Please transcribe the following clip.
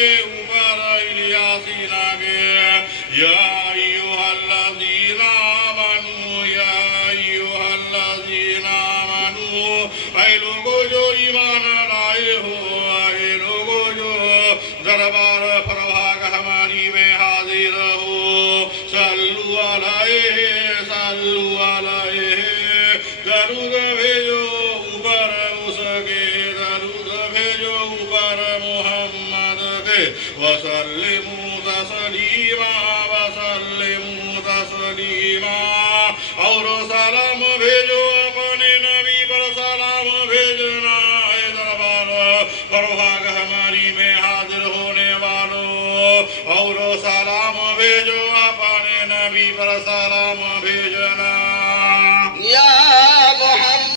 ہمارے اوپر الیاسین آگے یا ایوہ الذین آمنوا یا ایوہ الذین آمنوا اے لوگو جو ایمان لائے ہو اے لوگو جو دربار پرواگ ہماری میں حاضر ہو صلو علیہ درود بھیجو اوپر اس کے درود بھیجو اوپر محمد کے وسلموا تسلیما وسلموا تسلیما اور سلام بھیجو اپنے نبی پر سلام بھیجنا ہے دربار پرواگ ہماری میں حاضر ہونے والوں اور سلام بھیجو اپنے نبی پر سلام بھیجنا